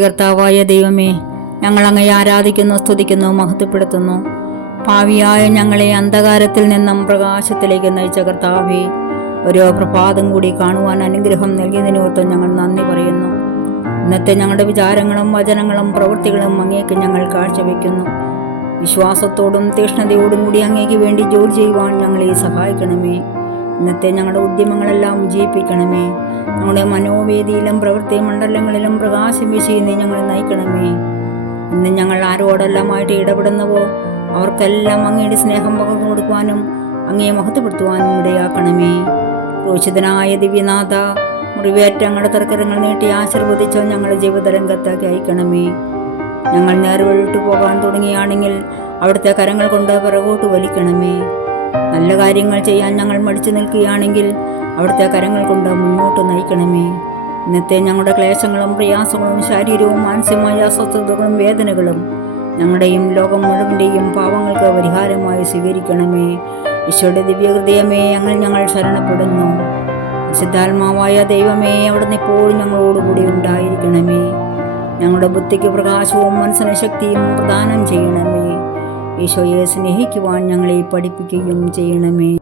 കർത്താവായ ദൈവമേ ഞങ്ങൾ അങ്ങയെ ആരാധിക്കുന്നു സ്തുതിക്കുന്നു മഹത്വപ്പെടുത്തുന്നു. ഭാവിയായ ഞങ്ങളെ അന്ധകാരത്തിൽ നിന്നും പ്രകാശത്തിലേക്ക് നയിച്ച കർത്താവെ ഓരോ പ്രഭാതം കൂടി കാണുവാൻ അനുഗ്രഹം നൽകിയതിനോർത്ത് ഞങ്ങൾ നന്ദി പറയുന്നു. ഇന്നത്തെ ഞങ്ങളുടെ വിചാരങ്ങളും വചനങ്ങളും പ്രവൃത്തികളും അങ്ങേക്ക് ഞങ്ങൾ കാഴ്ചവെക്കുന്നു. വിശ്വാസത്തോടും തീക്ഷ്ണതയോടും കൂടി അങ്ങേക്ക് വേണ്ടി ജോലി ചെയ്യുവാൻ ഞങ്ങളെ സഹായിക്കണമേ. ഇന്നത്തെ ഞങ്ങളുടെ ഉദ്യമങ്ങളെല്ലാം വിജയിപ്പിക്കണമേ. ഞങ്ങളുടെ മനോവേദിയിലും പ്രവൃത്തി മണ്ഡലങ്ങളിലും പ്രകാശം വീശി നീ ഞങ്ങളെ നയിക്കണമേ. ഇന്ന് ഞങ്ങൾ ആരോടെല്ലാമായിട്ട് ഇടപെടുന്നവോ അവർക്കെല്ലാം അങ്ങയുടെ സ്നേഹം പകർന്നു കൊടുക്കുവാനും അങ്ങയെ മഹത്വപ്പെടുത്തുവാനും ഇടയാക്കണമേ. രോഷിതനായ ദിവ്യനാഥ മുറിവേറ്റ ഞങ്ങളുടെ തർക്കരങ്ങൾ നീട്ടി ആശീർവദിച്ചോ ഞങ്ങളുടെ ജീവിതരംഗത്തേക്ക് അയക്കണമേ. ഞങ്ങൾ നേർവഴിട്ട് പോകാൻ തുടങ്ങിയാണെങ്കിൽ അവിടുത്തെ കരങ്ങൾ കൊണ്ട് പിറകോട്ട് വലിക്കണമേ. നല്ല കാര്യങ്ങൾ ചെയ്യാൻ ഞങ്ങൾ മടിച്ചു നിൽക്കുകയാണെങ്കിൽ അവിടുത്തെ കരങ്ങൾ കൊണ്ട് മുന്നോട്ട് നയിക്കണമേ. ഇന്നത്തെ ഞങ്ങളുടെ ക്ലേശങ്ങളും പ്രയാസങ്ങളും ശാരീരികവും മാനസികമായ അസ്വസ്ഥതകളും വേദനകളും ഞങ്ങളുടെയും ലോകം മുഴുവന്റെയും പാവങ്ങൾക്ക് പരിഹാരമായി സ്വീകരിക്കണമേ. ഈശോയുടെ ദിവ്യഹൃദയമേ ഞങ്ങൾ ഞങ്ങൾ ശരണപ്പെടുന്നു. വിശുദ്ധാത്മാവായ ദൈവമേ അവിടുന്ന് ഇപ്പോഴും ഞങ്ങളോടുകൂടി ഉണ്ടായിരിക്കണമേ. ഞങ്ങളുടെ ബുദ്ധിക്ക് പ്രകാശവും മനസ്സിന് ശക്തിയും പ്രദാനം ചെയ്യണമേ. ഈശോയെ സ്നേഹിക്കുവാൻ ഞങ്ങളെ പഠിപ്പിക്കുകയും ചെയ്യണമേ.